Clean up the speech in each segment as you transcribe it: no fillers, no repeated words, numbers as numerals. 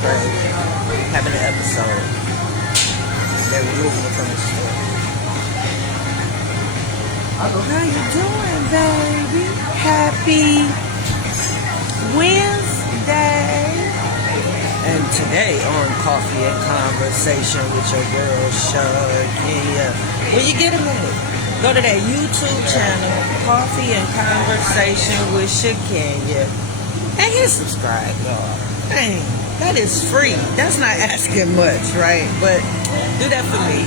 great. Having an episode. They're removing it from the store. How you doing, baby? Happy Wednesday. And today on Coffee and Conversation with your girl, Shakenya. When you get a minute, go to that YouTube channel, Coffee and Conversation with Shakenya. And hit subscribe, y'all. Dang, that is free. That's not asking much, right? But do that for me.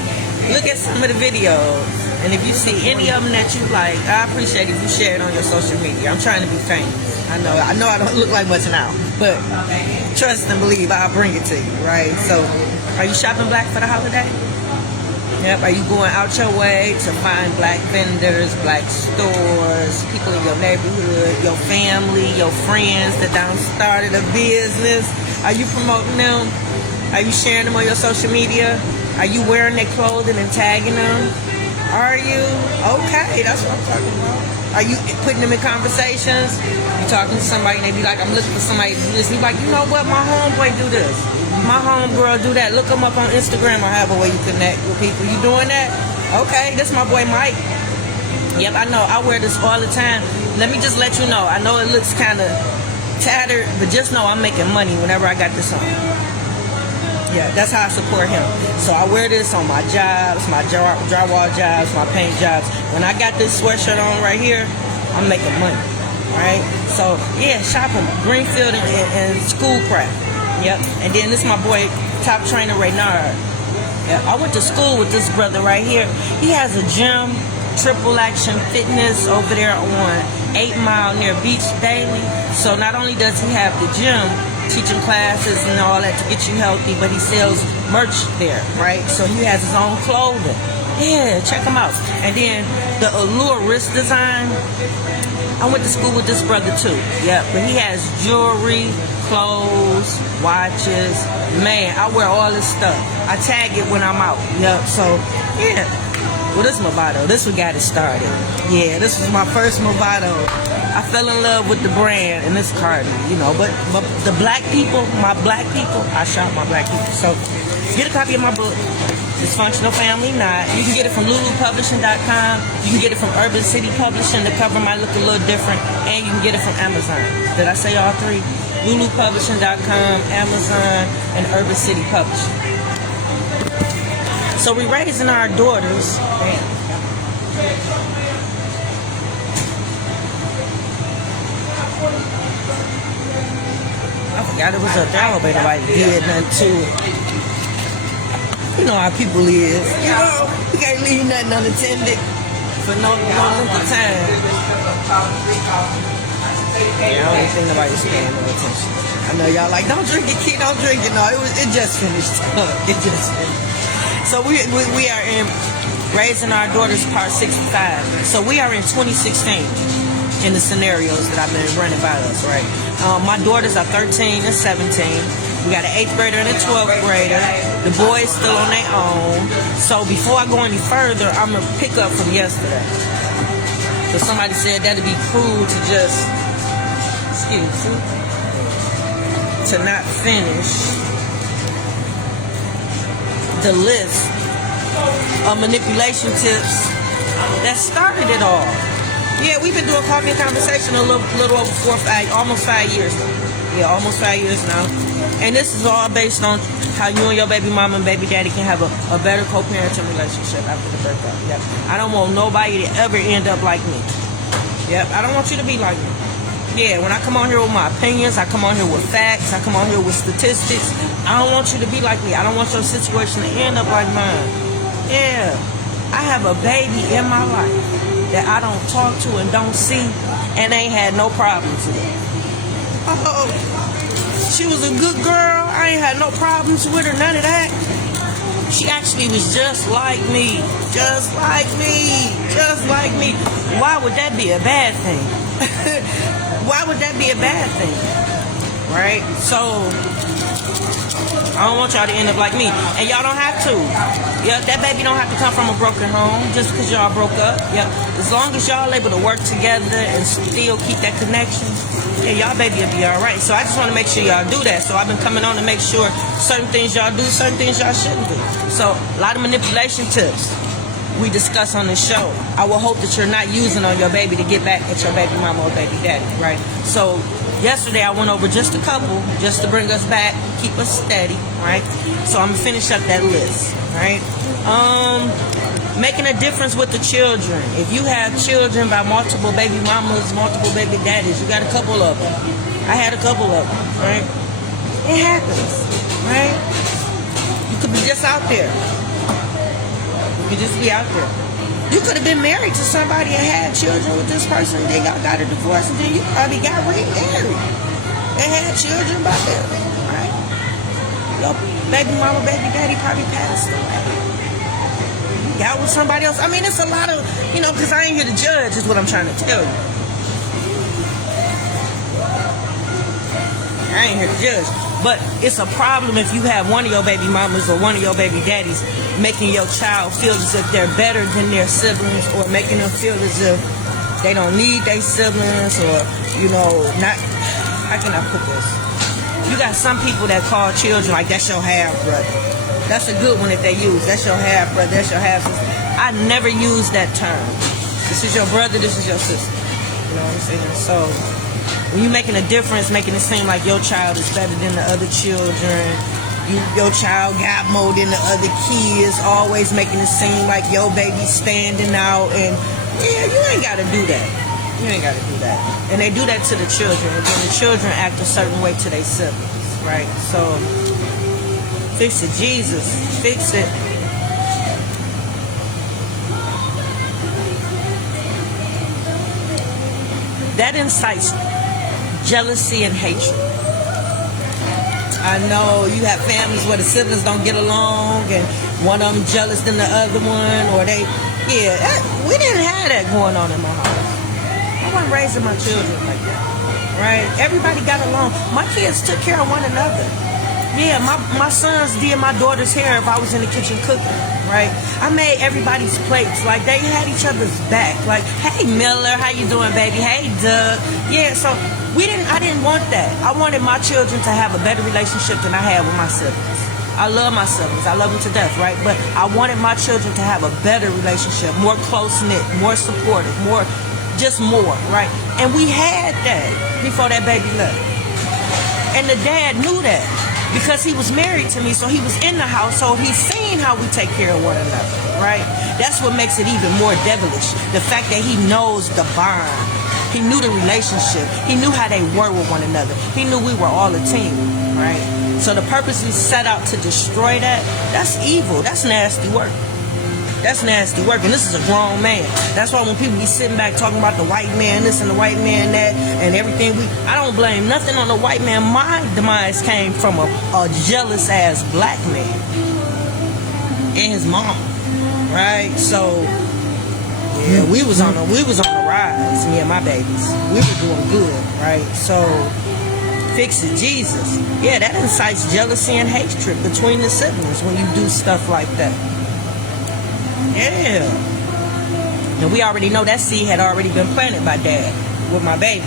Look at some of the videos. And if you see any of them that you like, I appreciate if you share it on your social media. I'm trying to be famous. I know I don't look like much now, but trust and believe I'll bring it to you, right? So, are you shopping black for the holiday? Yep. Are you going out your way to find black vendors, black stores, people in your neighborhood, your family, your friends that done started a business? Are you promoting them? Are you sharing them on your social media? Are you wearing their clothing and tagging them? Are you? Okay, that's what I'm talking about. Are you putting them in conversations? You talking to somebody and they be like, I'm looking for somebody to do this. And you like, you know what? My homeboy do this. My homegirl do that. Look them up on Instagram or however way you connect with people. You doing that? Okay, this my boy Mike. Yep, I know. I wear this all the time. Let me just let you know. I know it looks kind of tattered, but just know I'm making money whenever I got this on. Yeah, that's how I support him. So I wear this on my jobs, my drywall jobs, my paint jobs. When I got this sweatshirt on right here, I'm making money, right? So, yeah, shopping, Greenfield and Schoolcraft. Yep. And then this is my boy, top trainer, Reynard. Yep. I went to school with this brother right here. He has a gym, Triple Action Fitness over there on 8 Mile near Beach Daily. So not only does he have the gym, teaching classes and all that to get you healthy, but he sells merch there, right? So he has his own clothing. Yeah, check him out. And then the Allure wrist design, I went to school with this brother too. Yeah, but he has jewelry, clothes, watches. Man, I wear all this stuff. I tag it when I'm out. Yep, so yeah. Well, this is Movado. This what got it started. Yeah, this was my first Movado. I fell in love with the brand and this Cardi, you know. But the black people, my black people, I shop my black people. So get a copy of my book, Dysfunctional Family Knot. You can get it from lulupublishing.com. You can get it from Urban City Publishing. The cover might look a little different. And you can get it from Amazon. Did I say all three? lulupublishing.com, Amazon, and Urban City Publishing. So we raising our daughters. Bam. I forgot it was up there. I hope nobody did nothing to it. You know how people is. You know, we can't leave nothing unattended for no length of time. Yeah, I don't think nobody's paying no attention. I know y'all like, don't drink it, kid, don't drink it. No, it just finished. It just finished. So we are in Raising Our Daughters Part 65. So we are in 2016 in the scenarios that I've been running by us, right? My daughters are 13 and 17. We got an 8th grader and a 12th grader. The boys still on their own. So before I go any further, I'm going to pick up from yesterday. So somebody said that'd be cruel to just, to not finish the list of manipulation tips that started it all. Yeah, we've been doing Coffee and Conversation a little over almost 5 years now. Yeah, almost 5 years now. And this is all based on how you and your baby mama and baby daddy can have a better co-parenting relationship after the breakup. Yep. I don't want nobody to ever end up like me. Yep, I don't want you to be like me. Yeah, when I come on here with my opinions, I come on here with facts, I come on here with statistics. I don't want you to be like me. I don't want your situation to end up like mine. Yeah, I have a baby in my life that I don't talk to and don't see and ain't had no problems with. Oh, she was a good girl. I ain't had no problems with her, none of that. She actually was just like me. Just like me. Just like me. Why would that be a bad thing? Why would that be a bad thing? Right? So, I don't want y'all to end up like me. And y'all don't have to. Yeah, that baby don't have to come from a broken home just because y'all broke up. Yeah, as long as y'all able to work together and still keep that connection, yeah, y'all baby will be all right. So I just want to make sure y'all do that. So I've been coming on to make sure certain things y'all do, certain things y'all shouldn't do. So a lot of manipulation tips we discuss on this show. I will hope that you're not using on your baby to get back at your baby mama or baby daddy, right? So yesterday I went over just a couple, just to bring us back, keep us steady, right? So I'm gonna finish up that list, right? Making a difference with the children. If you have children by multiple baby mamas, multiple baby daddies, you got a couple of them. I had a couple of them, right? It happens, right? You could be just out there. You just be out there. You could have been married to somebody and had children with this person, then y'all got a divorce, and then you probably got remarried and had children by them, right? Your baby mama, baby daddy probably passed away. You got with somebody else. I mean, it's a lot of, because I ain't here to judge, is what I'm trying to tell you. I ain't here to judge. But it's a problem if you have one of your baby mamas or one of your baby daddies making your child feel as if they're better than their siblings, or making them feel as if they don't need their siblings, or, not, how can I put this? You got some people that call children like, that's your half brother. That's a good one that they use. That's your half brother, that's your half sister. I never use that term. This is your brother, this is your sister. You know what I'm saying? So when you're making a difference, making it seem like your child is better than the other children, your child got more than the other kids, always making it seem like your baby's standing out, and yeah, you ain't got to do that. You ain't got to do that. And they do that to the children, and then the children act a certain way to their siblings, right? So fix it, Jesus, fix it. That incites jealousy and hatred. I know you have families where the siblings don't get along and one of them jealous than the other one, or we didn't have that going on in my house. I wasn't raising my children like that, right? Everybody got along. My kids took care of one another. Yeah, my sons did my daughter's hair if I was in the kitchen cooking, right? I made everybody's plates. Like, they had each other's back. Like, hey, Miller, how you doing, baby? Hey, Doug. Yeah, so I didn't want that. I wanted my children to have a better relationship than I had with my siblings. I love my siblings. I love them to death, right? But I wanted my children to have a better relationship, more close-knit, more supportive, more, right? And we had that before that baby left. And the dad knew that, because he was married to me, so he was in the household. He's seen how we take care of one another, right? That's what makes it even more devilish. The fact that he knows the bond. He knew the relationship. He knew how they were with one another. He knew we were all a team, right? So the purposely set out to destroy that, that's evil. That's nasty work. That's nasty work, and this is a grown man. That's why when people be sitting back talking about the white man this and the white man that and everything, I don't blame nothing on the white man. My demise came from a jealous ass black man and his mom, right? So yeah, we was on the rise. Me and my babies, we were doing good, right? So fix it, Jesus. Yeah, that incites jealousy and hatred between the siblings when you do stuff like that. Yeah. And we already know that seed had already been planted by Dad with my baby.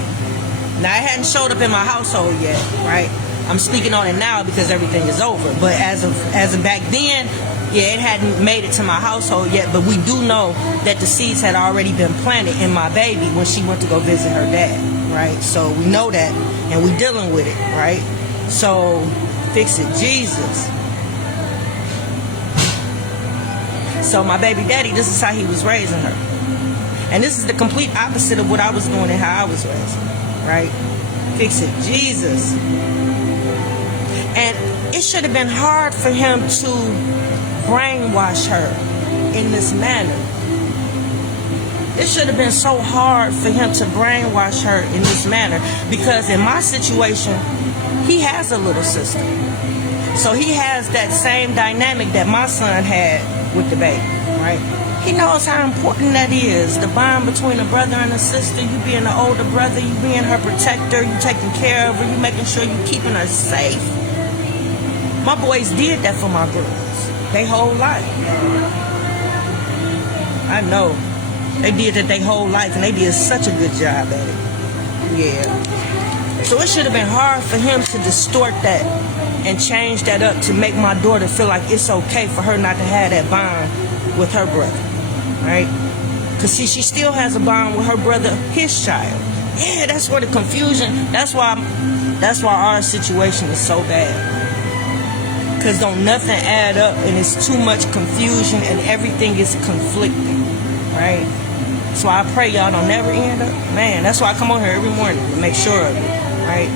Now, it hadn't showed up in my household yet, right? I'm speaking on it now because everything is over. But as of back then, yeah, it hadn't made it to my household yet. But we do know that the seeds had already been planted in my baby when she went to go visit her dad, right? So we know that, and we dealing with it, right? So fix it, Jesus. So my baby daddy, this is how he was raising her. And this is the complete opposite of what I was doing and how I was raising her, right? Fix it, Jesus. And it should have been hard for him to brainwash her in this manner. It should have been so hard for him to brainwash her in this manner, because in my situation, he has a little sister. So he has that same dynamic that my son had with the baby, right? He knows how important that is, the bond between a brother and a sister. You being the older brother, you being her protector, you taking care of her, you making sure you keeping her safe. My boys did that for my girls. They whole life. I know. They did that their whole life, and they did such a good job at it. Yeah. So it should have been hard for him to distort that and change that up to make my daughter feel like it's okay for her not to have that bond with her brother, right? Because see, she still has a bond with her brother, his child. Yeah, that's where the confusion, that's why our situation is so bad. Because don't nothing add up, and it's too much confusion, and everything is conflicting, right? So I pray y'all don't never end up. Man, that's why I come on here every morning to make sure of it, right?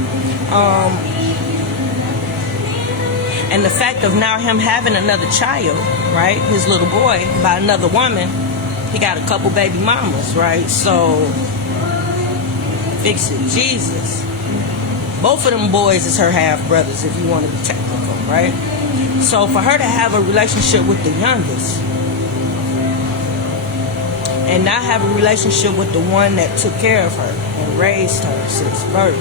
And the fact of now him having another child, right? His little boy by another woman, he got a couple baby mamas, right? So fix it, Jesus. Both of them boys is her half brothers, if you want to be technical, right? So for her to have a relationship with the youngest and not have a relationship with the one that took care of her and raised her since birth,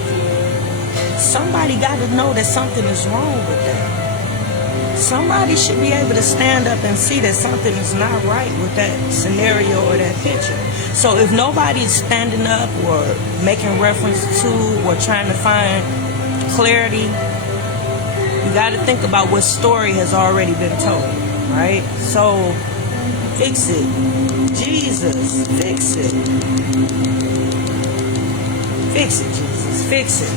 somebody got to know that something is wrong with that. Somebody should be able to stand up and see that something is not right with that scenario or that picture. So if nobody's standing up or making reference to or trying to find clarity, you got to think about what story has already been told, right? So fix it. Jesus, fix it. Fix it, Jesus, fix it.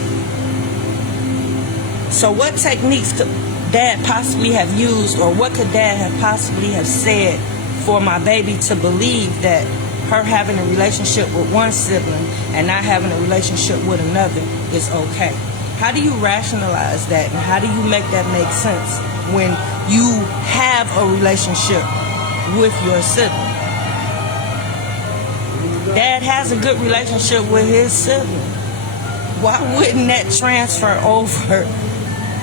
So what techniques could Dad possibly have used, or what could Dad have possibly have said for my baby to believe that her having a relationship with one sibling and not having a relationship with another is okay? How do you rationalize that, and how do you make that make sense when you have a relationship with your sibling? Dad has a good relationship with his sibling. Why wouldn't that transfer over?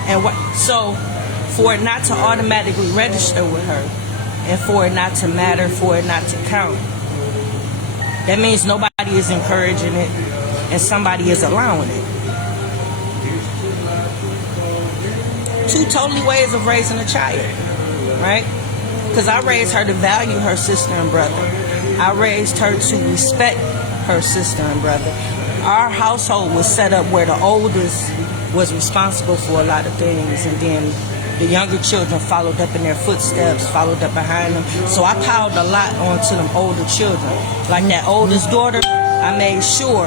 And so for it not to automatically register with her, and for it not to matter, for it not to count, that means nobody is encouraging it and somebody is allowing it. Two totally ways of raising a child, right? Because I raised her to value her sister and brother. I raised her to respect her sister and brother. Our household was set up where the oldest was responsible for a lot of things, and then the younger children followed up in their footsteps, followed up behind them. So I piled a lot onto them older children. Like that oldest daughter, I made sure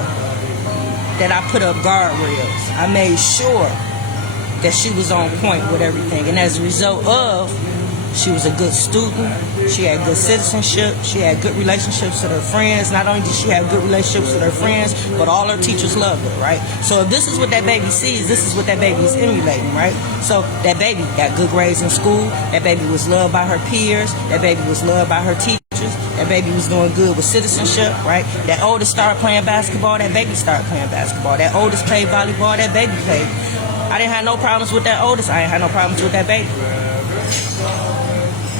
that I put up guardrails. I made sure that she was on point with everything. And as a result of, she was a good student, she had good citizenship, she had good relationships with her friends. Not only did she have good relationships with her friends, but all her teachers loved her, right? So if this is what that baby sees, this is what that baby is emulating, right? So that baby got good grades in school, that baby was loved by her peers, that baby was loved by her teachers, that baby was doing good with citizenship, right? That oldest started playing basketball, that baby started playing basketball. That oldest played volleyball, that baby played. I didn't have no problems with that oldest, I didn't have no problems with that baby.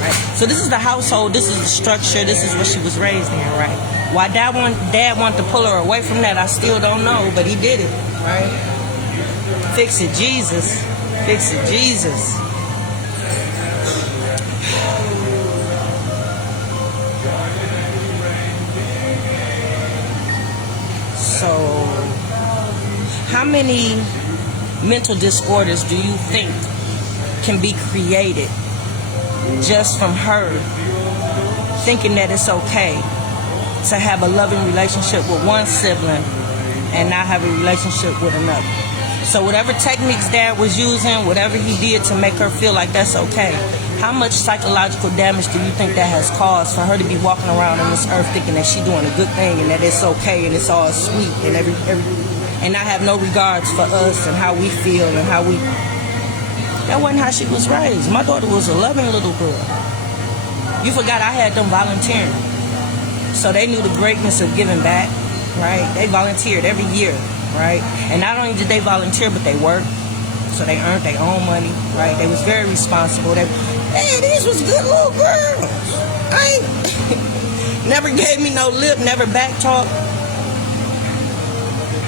Right. So this is the household, this is the structure, this is what she was raised in, right? Why Dad wanted to pull her away from that, I still don't know, but he did it, right? Fix it, Jesus. Fix it, Jesus. So, how many mental disorders do you think can be created just from her thinking that it's okay to have a loving relationship with one sibling and not have a relationship with another? So whatever techniques Dad was using, whatever he did to make her feel like that's okay, how much psychological damage do you think that has caused for her to be walking around on this earth thinking that she's doing a good thing and that it's okay and it's all sweet and and not have no regards for us and how we feel and how we... That wasn't how she was raised. My daughter was a loving little girl. You forgot I had them volunteering. So they knew the greatness of giving back, right? They volunteered every year, right? And not only did they volunteer, but they worked. So they earned their own money, right? They was very responsible. These was good little girls. I ain't never gave me no lip, never back talk.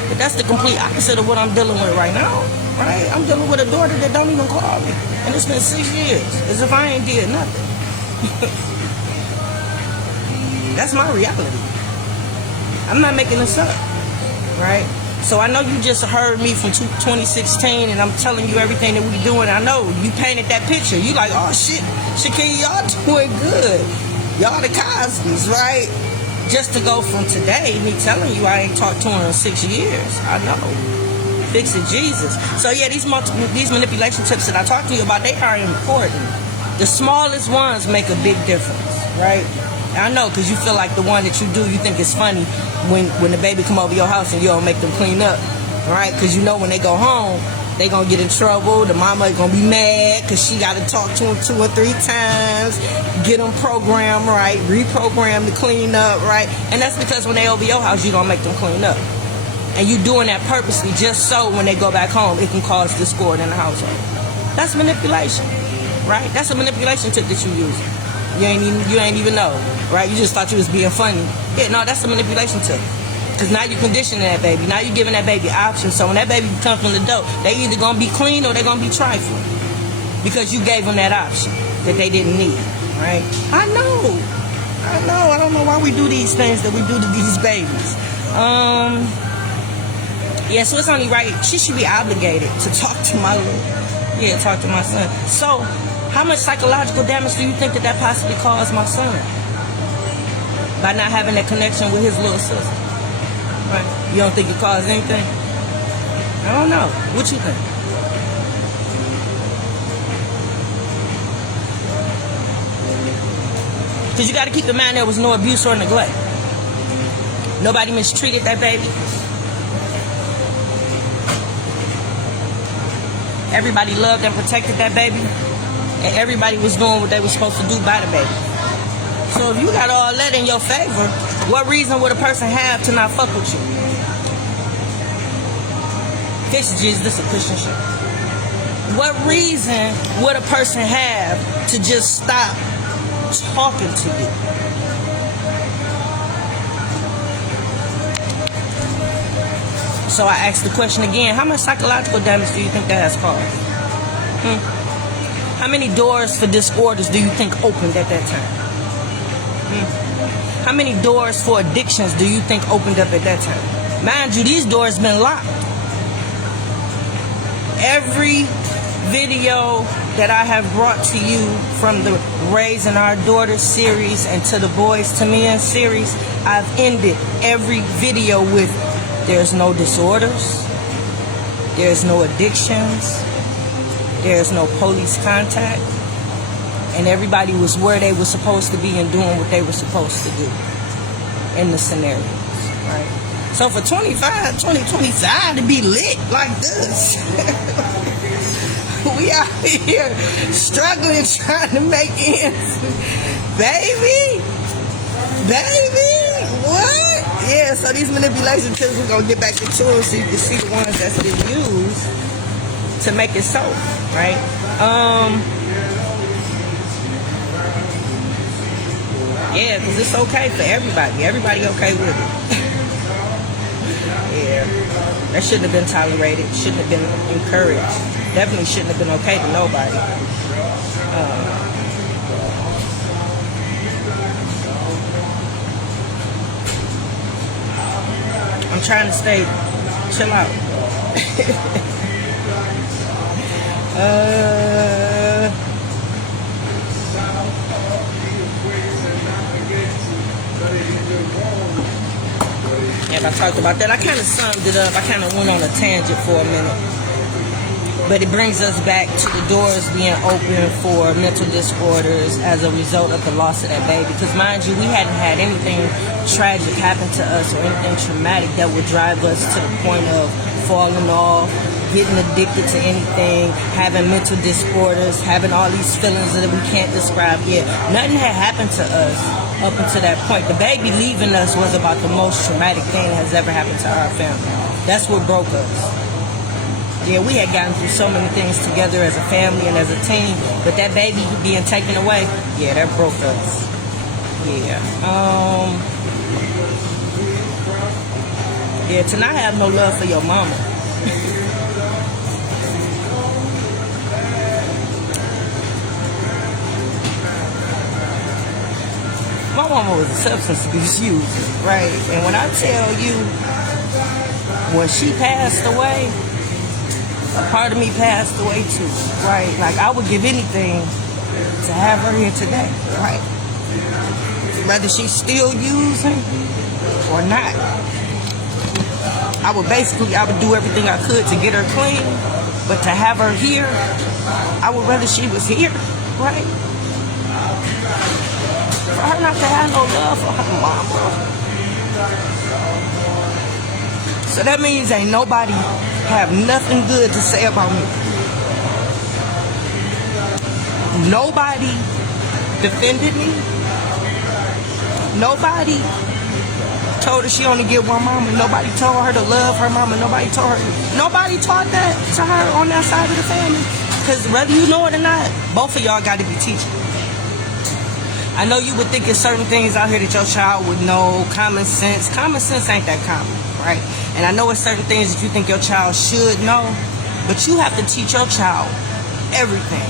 But that's the complete opposite of what I'm dealing with right now. right? I'm dealing with a daughter that don't even call me. And it's been 6 years. As if I ain't did nothing. That's my reality. I'm not making this up, right? So I know you just heard me from 2016, and I'm telling you everything that we doing. I know you painted that picture. You like, oh shit, Shakenya, y'all doing good. Y'all the Cosby's, right? Just to go from today, me telling you I ain't talked to her in 6 years. I know. Fix it, Jesus. So yeah, these manipulation tips that I talk to you about, they are important. The smallest ones make a big difference, right? I know, because you feel like the one that you do, you think it's funny when the baby come over your house and you don't make them clean up, right? Because you know when they go home, they gonna get in trouble. The mama gonna be mad because she got to talk to them 2 or 3 times, get them programmed right, reprogram to clean up, right? And that's because when they over your house, you don't make them clean up. And you doing that purposely just so when they go back home, it can cause discord in the household. That's manipulation, right? That's a manipulation tip that you use. You ain't even know, right? You just thought you was being funny. Yeah, no, that's a manipulation tip. Because now you conditioning that baby. Now you giving that baby options. So when that baby comes from the door, they either going to be clean or they're going to be trifling. Because you gave them that option that they didn't need, right? I know. I don't know why we do these things that we do to these babies. Yeah, so it's only right. She should be obligated to talk to talk to my son. So how much psychological damage do you think that possibly caused my son? By not having that connection with his little sister. Right? You don't think it caused anything? I don't know. What you think? Because you got to keep in mind there was no abuse or neglect. Nobody mistreated that baby. Everybody loved and protected that baby. And everybody was doing what they were supposed to do by the baby. So if you got all that in your favor, what reason would a person have to not fuck with you? This is a Christian shit. What reason would a person have to just stop talking to you? So I asked the question again, how much psychological damage do you think that has caused? How many doors for disorders do you think opened at that time? How many doors for addictions do you think opened up at that time? Mind you, these doors been locked. Every video that I have brought to you from the Raising Our Daughters series and to the Boys to Men series, I've ended every video with there's no disorders, there's no addictions, there's no police contact, and everybody was where they were supposed to be and doing what they were supposed to do in the scenarios, right? So for 2025 to be lit like this, we out here struggling, trying to make ends. Baby, what? Yeah, so these manipulation tips, we're going to get back into them so you can see the ones that's been used to make it so, right? Yeah, because it's okay for everybody. Everybody okay with it. Yeah, that shouldn't have been tolerated. Shouldn't have been encouraged. Definitely shouldn't have been okay to nobody. I'm trying to stay chill out. I talked about that. I kind of summed it up. I kind of went on a tangent for a minute. But it brings us back to the doors being open for mental disorders as a result of the loss of that baby. Because mind you, we hadn't had anything tragic happen to us or anything traumatic that would drive us to the point of falling off, getting addicted to anything, having mental disorders, having all these feelings that we can't describe yet. Nothing had happened to us up until that point. The baby leaving us was about the most traumatic thing that has ever happened to our family. That's what broke us. Yeah, we had gotten through so many things together as a family and as a team, but that baby being taken away, yeah, that broke us. Yeah. Yeah, to not have no love for your mama. my mama was a substance abuse user, right? And when I tell you, when she passed away, a part of me passed away too, right? Like, I would give anything to have her here today, right? Whether she's still using or not. I would do everything I could to get her clean, but to have her here, I would rather she was here, right? For her not to have no love for her mama. So that means ain't nobody have nothing good to say about me. Nobody defended me. Nobody told her she only get one mama. Nobody told her to love her mama. Nobody taught that to her on that side of the family. Because whether you know it or not, both of y'all got to be teaching. I know you would think it's certain things out here that your child would know, common sense. Common sense ain't that common, right? And I know it's certain things that you think your child should know, but you have to teach your child everything.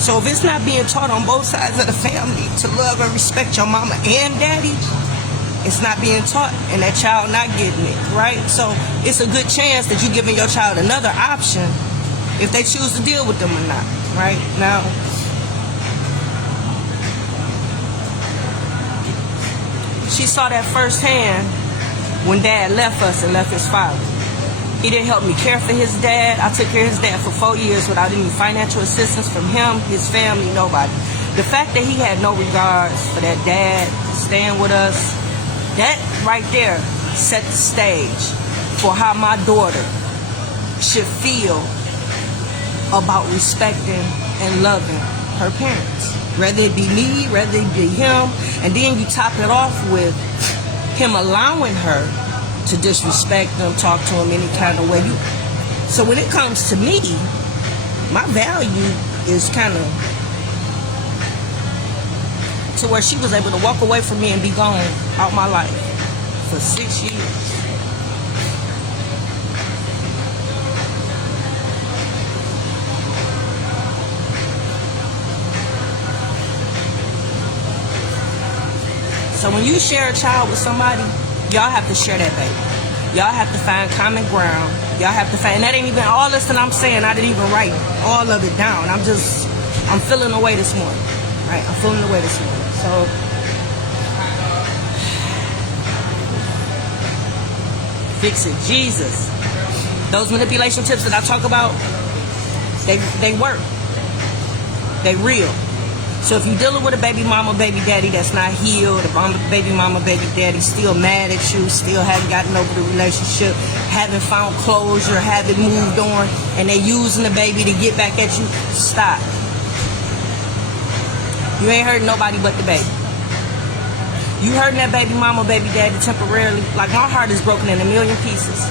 So if it's not being taught on both sides of the family to love and respect your mama and daddy, it's not being taught, and that child not getting it, right? So it's a good chance that you're giving your child another option if they choose to deal with them or not, right? Now, she saw that firsthand when Dad left us and left his father. He didn't help me care for his dad. I took care of his dad for 4 years without any financial assistance from him, his family, nobody. The fact that he had no regards for that dad staying with us, that right there set the stage for how my daughter should feel about respecting and loving her parents. Whether it be me, whether it be him, and then you top it off with him allowing her to disrespect them, talk to him any kind of way. So when it comes to me, my value is kind of to where she was able to walk away from me and be gone out my life for 6 years. So when you share a child with somebody, y'all have to share that baby. Y'all have to find common ground. Y'all have to find, and that ain't even all this that I'm saying. I didn't even write all of it down. I'm feeling away this morning. Right? I'm feeling away this morning. So fix it. Jesus. Those manipulation tips that I talk about, they work. They real. So if you're dealing with a baby mama, baby daddy that's not healed, a baby mama, baby daddy still mad at you, still haven't gotten over the relationship, haven't found closure, haven't moved on, and they using the baby to get back at you, stop. You ain't hurting nobody but the baby. You hurting that baby mama, baby daddy temporarily. Like, my heart is broken in a million pieces.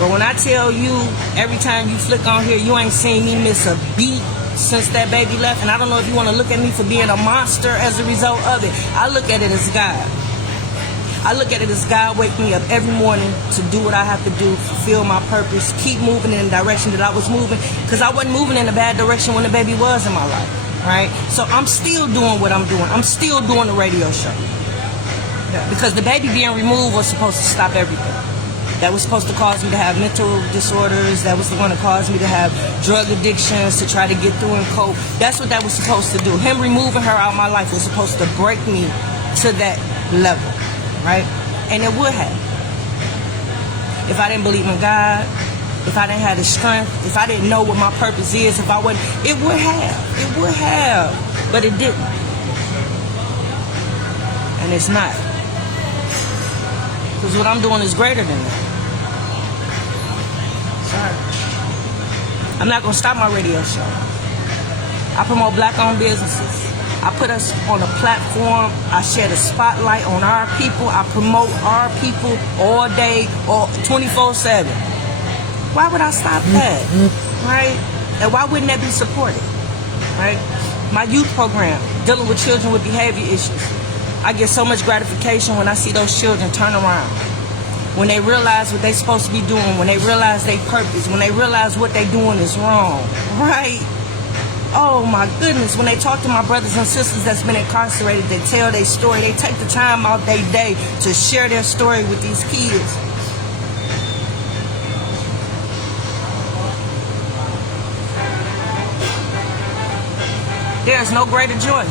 But when I tell you, every time you flick on here, you ain't seen me miss a beat since that baby left. And I don't know if you want to look at me for being a monster as a result of it. I look at it as God. I look at it as God wake me up every morning to do what I have to do, fulfill my purpose, keep moving in the direction that I was moving, because I wasn't moving in a bad direction when the baby was in my life, right? So I'm still doing what I'm doing. I'm still doing the radio show. Because the baby being removed was supposed to stop everything. That was supposed to cause me to have mental disorders. That was the one that caused me to have drug addictions, to try to get through and cope. That's what that was supposed to do. Him removing her out of my life was supposed to break me to that level, right? And it would have. If I didn't believe in God, if I didn't have the strength, if I didn't know what my purpose is, if I wasn't, it would have. It would have. But it didn't. And it's not. Because what I'm doing is greater than that. Sorry. I'm not going to stop my radio show. I promote black-owned businesses. I put us on a platform. I share the spotlight on our people. I promote our people all day, all 24/7. Why would I stop that? Right? And why wouldn't that be supported? Right? My youth program, dealing with children with behavior issues. I get so much gratification when I see those children turn around. When they realize what they're supposed to be doing, when they realize their purpose, when they realize what they're doing is wrong, right? oh my goodness, when they talk to my brothers and sisters that's been incarcerated, they tell their story. They take the time out their day to share their story with these kids. There's no greater joy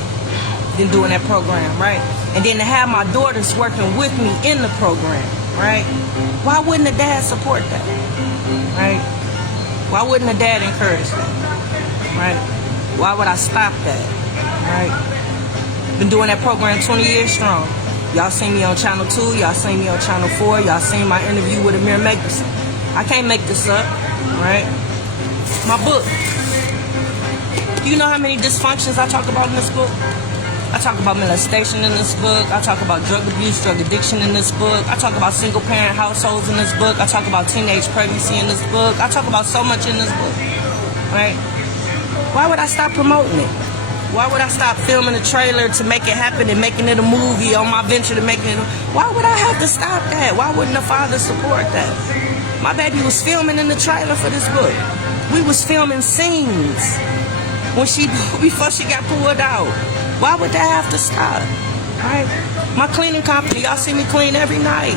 than doing that program, right? And then to have my daughters working with me in the program, right? Why wouldn't a dad support that, right? Why wouldn't a dad encourage that, right? Why would I stop that, right? Been doing that program 20 years strong. Y'all seen me on Channel 2, y'all seen me on Channel 4, y'all seen my interview with Amir Makerson. I can't make this up, right? My book. Do you know how many dysfunctions I talk about in this book? I talk about molestation in this book. I talk about drug abuse, drug addiction in this book. I talk about single parent households in this book. I talk about teenage pregnancy in this book. I talk about so much in this book, right? Why would I stop promoting it? Why would I stop filming a trailer to make it happen and making it a movie on my venture to making it? Why would I have to stop that? Why wouldn't a father support that? My baby was filming in the trailer for this book. We was filming scenes before she got pulled out. Why would that have to stop? Right? My cleaning company, y'all see me clean every night.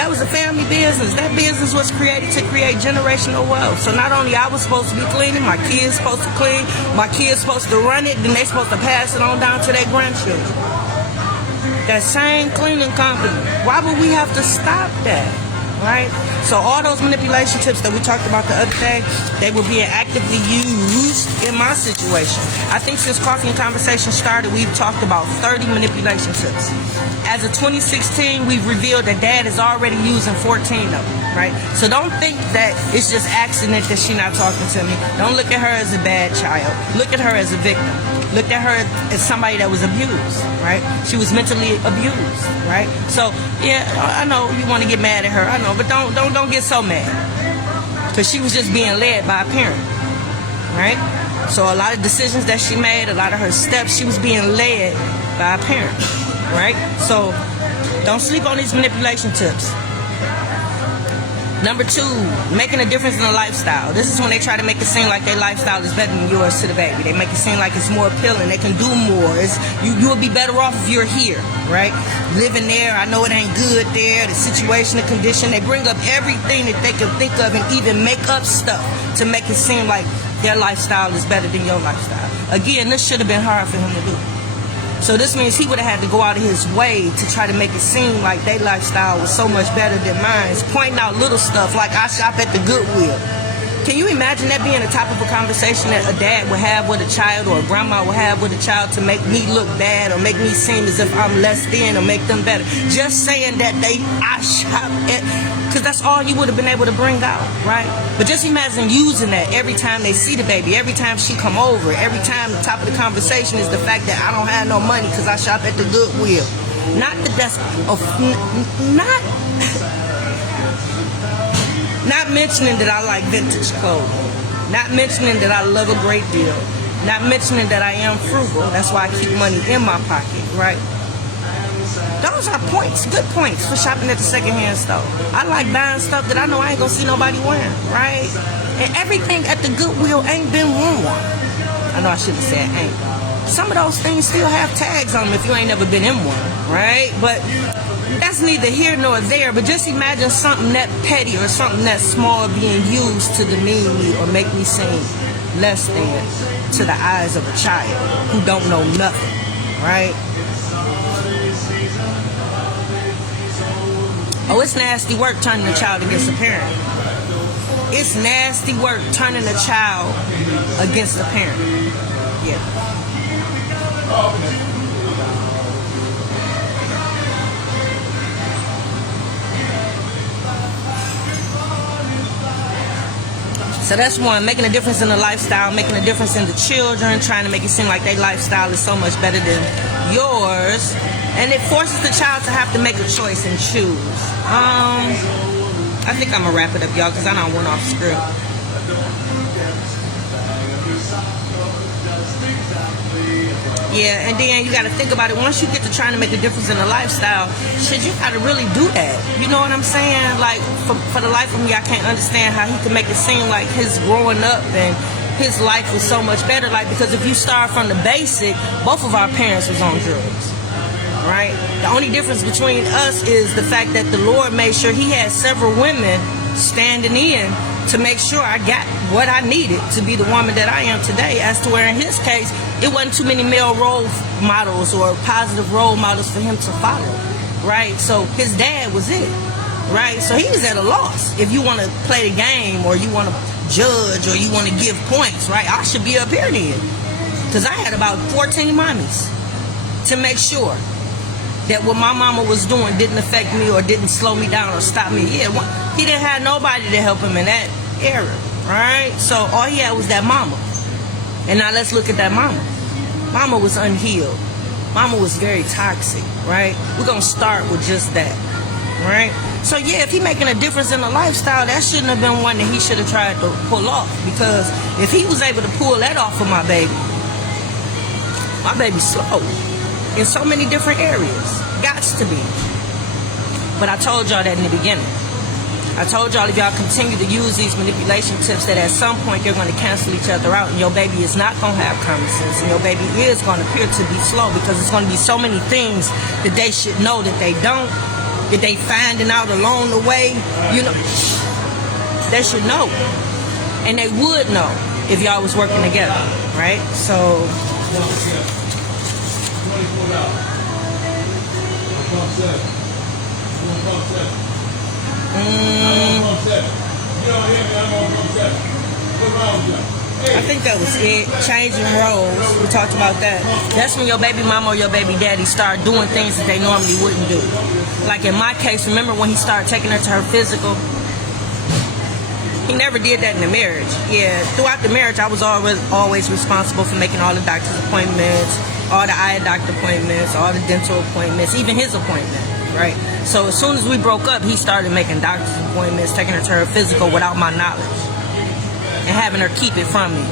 That was a family business. That business was created to create generational wealth. So not only I was supposed to be cleaning, my kids supposed to clean, my kids supposed to run it, then they supposed to pass it on down to their grandchildren. That same cleaning company. Why would we have to stop that? Right? So all those manipulation tips that we talked about the other day, they were being actively used in my situation. I think since Coffee and Conversation started, we've talked about 30 manipulation tips. As of 2016, we've revealed that Dad is already using 14 of them, right? So don't think that it's just accident that she's not talking to me. Don't look at her as a bad child. Look at her as a victim. Look at her as somebody that was abused, right? She was mentally abused, right? So, yeah, I know you want to get mad at her. I know, but don't get so mad. Because she was just being led by a parent, right? So a lot of decisions that she made, a lot of her steps, she was being led by a parent, right? So don't sleep on these manipulation tips. Number 2, making a difference in the lifestyle. This is when they try to make it seem like their lifestyle is better than yours to the baby. They make it seem like it's more appealing. They can do more. You will be better off if you're here, right? Living there, I know it ain't good there, the situation, the condition. They bring up everything that they can think of and even make up stuff to make it seem like their lifestyle is better than your lifestyle. Again, this should have been hard for him to do. So this means he would have had to go out of his way to try to make it seem like their lifestyle was so much better than mine. It's pointing out little stuff like I shop at the Goodwill. Can you imagine that being the type of a conversation that a dad would have with a child or a grandma would have with a child to make me look bad or make me seem as if I'm less than or make them better? Just saying that I shop at, because that's all you would have been able to bring out, right? But just imagine using that every time they see the baby, every time she come over, every time the top of the conversation is the fact that I don't have no money because I shop at the Goodwill. Not that that's, not mentioning that I like vintage clothing. Not mentioning that I love a great deal. Not mentioning that I am frugal. That's why I keep money in my pocket, right? Those are points, good points for shopping at the secondhand store. I like buying stuff that I know I ain't gonna see nobody wearing, right? And everything at the Goodwill ain't been worn. I know I should have said ain't. Some of those things still have tags on them if you ain't never been in one, right? But that's neither here nor there. But just imagine something that petty or something that small being used to demean me or make me seem less than to the eyes of a child who don't know nothing, right? Oh, it's nasty work turning a child against a parent. It's nasty work turning a child against a parent. Yeah. So that's one, making a difference in the lifestyle, making a difference in the children, trying to make it seem like their lifestyle is so much better than yours. And it forces the child to have to make a choice and choose. I think I'm going to wrap it up, y'all, because I don't went off script. Yeah, and then you got to think about it. Once you get to trying to make a difference in the lifestyle, shit, you got to really do that. You know what I'm saying? Like, for the life of me, I can't understand how he could make it seem like his growing up and his life was so much better. Like, because if you start from the basic, both of our parents was on drugs, right? The only difference between us is the fact that the Lord made sure he had several women standing in to make sure I got what I needed to be the woman that I am today, as to where in his case, it wasn't too many male role models or positive role models for him to follow, right? So his dad was it, right? So he was at a loss. If you want to play the game, or you want to judge, or you want to give points, right? I should be up here then, because I had about 14 mommies to make sure that what my mama was doing didn't affect me or didn't slow me down or stop me. Yeah, he didn't have nobody to help him in that era, right? So all he had was that mama. And now let's look at that mama. Mama was unhealed. Mama was very toxic, right? We're going to start with just that, right? So yeah, if he making a difference in the lifestyle, that shouldn't have been one that he should have tried to pull off. Because if he was able to pull that off for my baby's slow in so many different areas. Gots to be. But I told y'all that in the beginning. I told y'all if y'all continue to use these manipulation tips, that at some point you're going to cancel each other out, and your baby is not going to have common sense, and your baby is going to appear to be slow, because it's going to be so many things that they should know that they don't, that they finding out along the way. You know, they should know. And they would know if y'all was working together, right? So I think that was it. Changing roles. We talked about that. That's when your baby mama or your baby daddy start doing things that they normally wouldn't do. Like in my case, remember when he started taking her to her physical? He never did that in the marriage. Yeah, throughout the marriage, I was always responsible for making all the doctor's appointments, all the eye doctor appointments, all the dental appointments, even his appointment, right? So as soon as we broke up, he started making doctor's appointments, taking her to her physical without my knowledge, and having her keep it from me.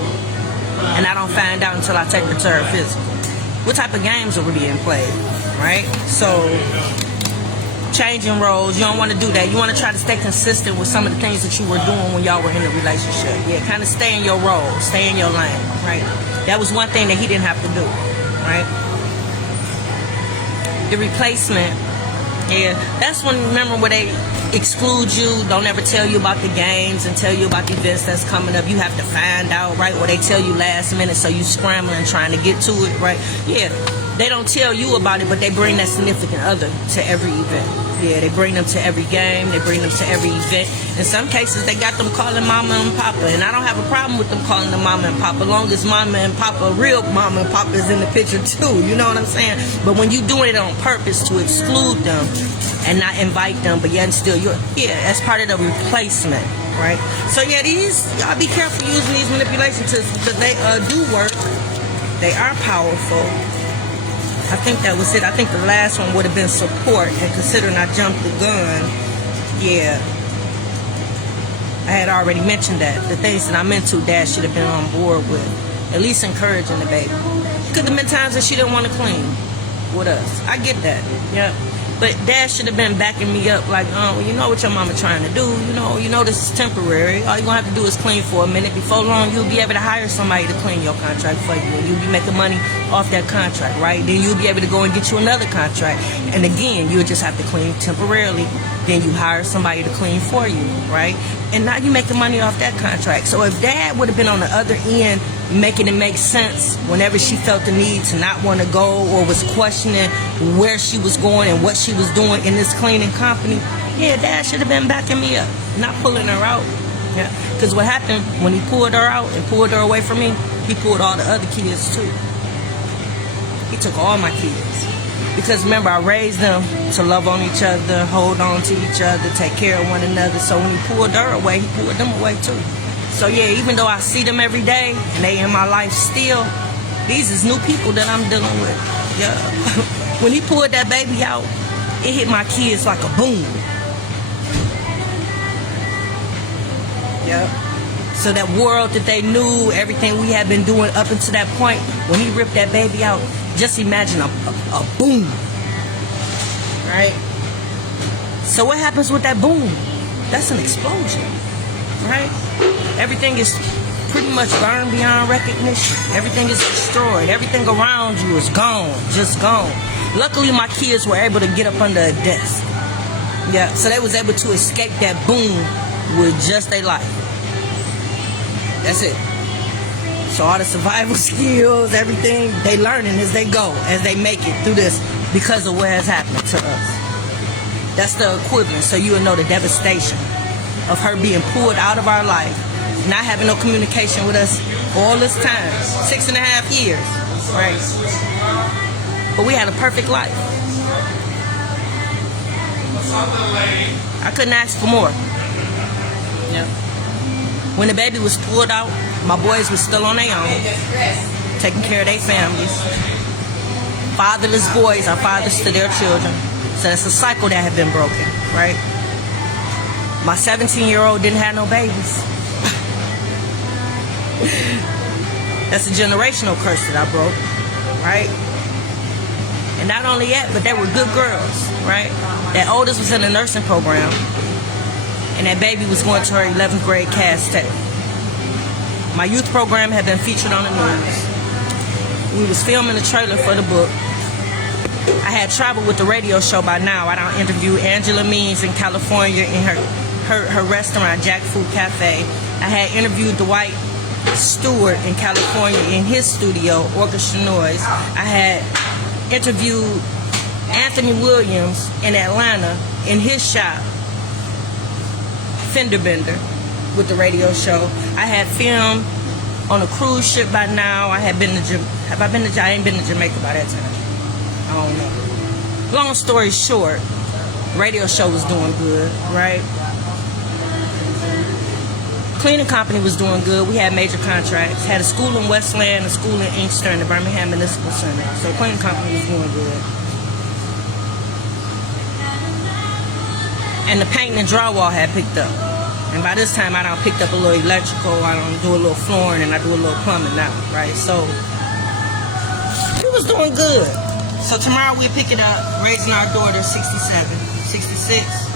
And I don't find out until I take her to her physical. What type of games are we being played, right? So changing roles, you don't want to do that. You want to try to stay consistent with some of the things that you were doing when y'all were in a relationship. Yeah, kind of stay in your role, stay in your lane, right? That was one thing that he didn't have to do, right? The replacement, yeah, that's when, remember, where they exclude you, don't ever tell you about the games and tell you about the events that's coming up. You have to find out, right? Or they tell you last minute, so you scrambling trying to get to it, right? Yeah, they don't tell you about it, but they bring that significant other to every event. Yeah, they bring them to every game. They bring them to every event. In some cases, they got them calling mama and papa. And I don't have a problem with them calling them mama and papa, long as mama and papa, real mama and papa, is in the picture too. You know what I'm saying? But when you doing it on purpose to exclude them and not invite them, but yet still, that's part of the replacement, right? So yeah, y'all be careful using these manipulation tips, because they do work. They are powerful. I think that was it. I think the last one would have been support, and considering I jumped the gun, yeah, I had already mentioned that. The things that I'm into, Dad should have been on board with, at least encouraging the baby. Could have been times that she didn't want to clean with us. I get that, yeah. But Dad should have been backing me up, like, oh, well, you know what your mama trying to do. You know this is temporary. All you're going to have to do is clean for a minute. Before long, you'll be able to hire somebody to clean your contract for you. And you'll be making money off that contract, right? Then you'll be able to go and get you another contract. And again, you'll just have to clean temporarily. Then you hire somebody to clean for you, right? And now you're making money off that contract. So if Dad would have been on the other end, making it make sense whenever she felt the need to not want to go, or was questioning where she was going and what she was doing in this cleaning company, yeah, Dad should have been backing me up, not pulling her out. Yeah, because what happened when he pulled her out and pulled her away from me, he pulled all the other kids too. He took all my kids. Because remember, I raised them to love on each other, hold on to each other, take care of one another. So when he pulled her away, he pulled them away too. So yeah, even though I see them every day and they in my life still, these is new people that I'm dealing with. Yeah. When he pulled that baby out, it hit my kids like a boom. Yeah. So that world that they knew, everything we had been doing up until that point, when he ripped that baby out, just imagine a boom. Right? So what happens with that boom? That's an explosion. Right? Everything is pretty much burned beyond recognition. Everything is destroyed. Everything around you is gone, just gone. Luckily, my kids were able to get up under a desk. Yeah, so they was able to escape that boom with just their life. That's it. So all the survival skills, everything, they learning as they go, as they make it through this because of what has happened to us. That's the equivalent, so you will know the devastation of her being pulled out of our life, not having no communication with us all this time, 6.5 years, right? But we had a perfect life. I couldn't ask for more. Yeah. When the baby was pulled out, my boys were still on their own, taking care of their families. Fatherless boys are fathers to their children. So that's a cycle that had been broken, right? My 17-year-old didn't have no babies. That's a generational curse that I broke, right? And not only that, but they were good girls, right? That oldest was in the nursing program, and that baby was going to her 11th grade cast tech. My youth program had been featured on the news. We was filming a trailer for the book. I had traveled with the radio show by now. I done interviewed Angela Means in California in her restaurant, Jack Food Cafe. I had interviewed Dwight Stewart in California in his studio, Orchestra Noise. I had interviewed Anthony Williams in Atlanta in his shop, Fender Bender, with the radio show. I had filmed on a cruise ship by now. I had been to I ain't been to Jamaica by that time. I don't know. Long story short, radio show was doing good, right? Cleaning company was doing good. We had major contracts. Had a school in Westland, a school in Inkster, and the Birmingham Municipal Center. So cleaning company was doing good. And the paint and drywall had picked up. And by this time, I done picked up a little electrical. I done do a little flooring, and I do a little plumbing now, right? So it was doing good. So tomorrow we'll pick it up, raising our daughter 67, 66.